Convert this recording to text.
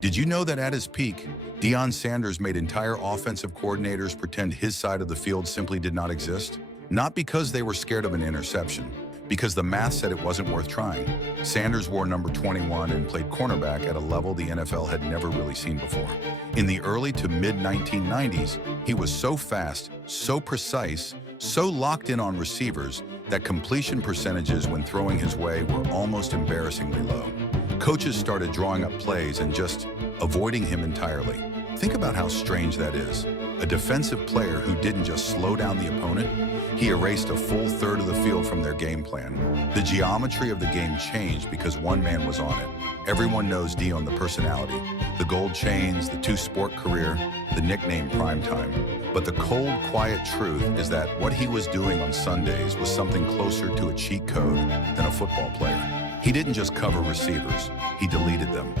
Did you know that at his peak, Deion Sanders made entire offensive coordinators pretend his side of the field simply did not exist? Not because they were scared of an interception, because the math said it wasn't worth trying. Sanders wore number 21 and played cornerback at a level the NFL had never really seen before. In the early to mid-1990s, he was so fast, so precise, so locked in on receivers that completion percentages when throwing his way were almost embarrassingly low. Coaches started drawing up plays and just avoiding him entirely. Think about how strange that is. A defensive player who didn't just slow down the opponent, he erased a full third of the field from their game plan. The geometry of the game changed because one man was on it. Everyone knows Deion, the personality, the gold chains, the two-sport career, the nickname Primetime. But the cold, quiet truth is that what he was doing on Sundays was something closer to a cheat code than a football player. He didn't just cover receivers, he deleted them.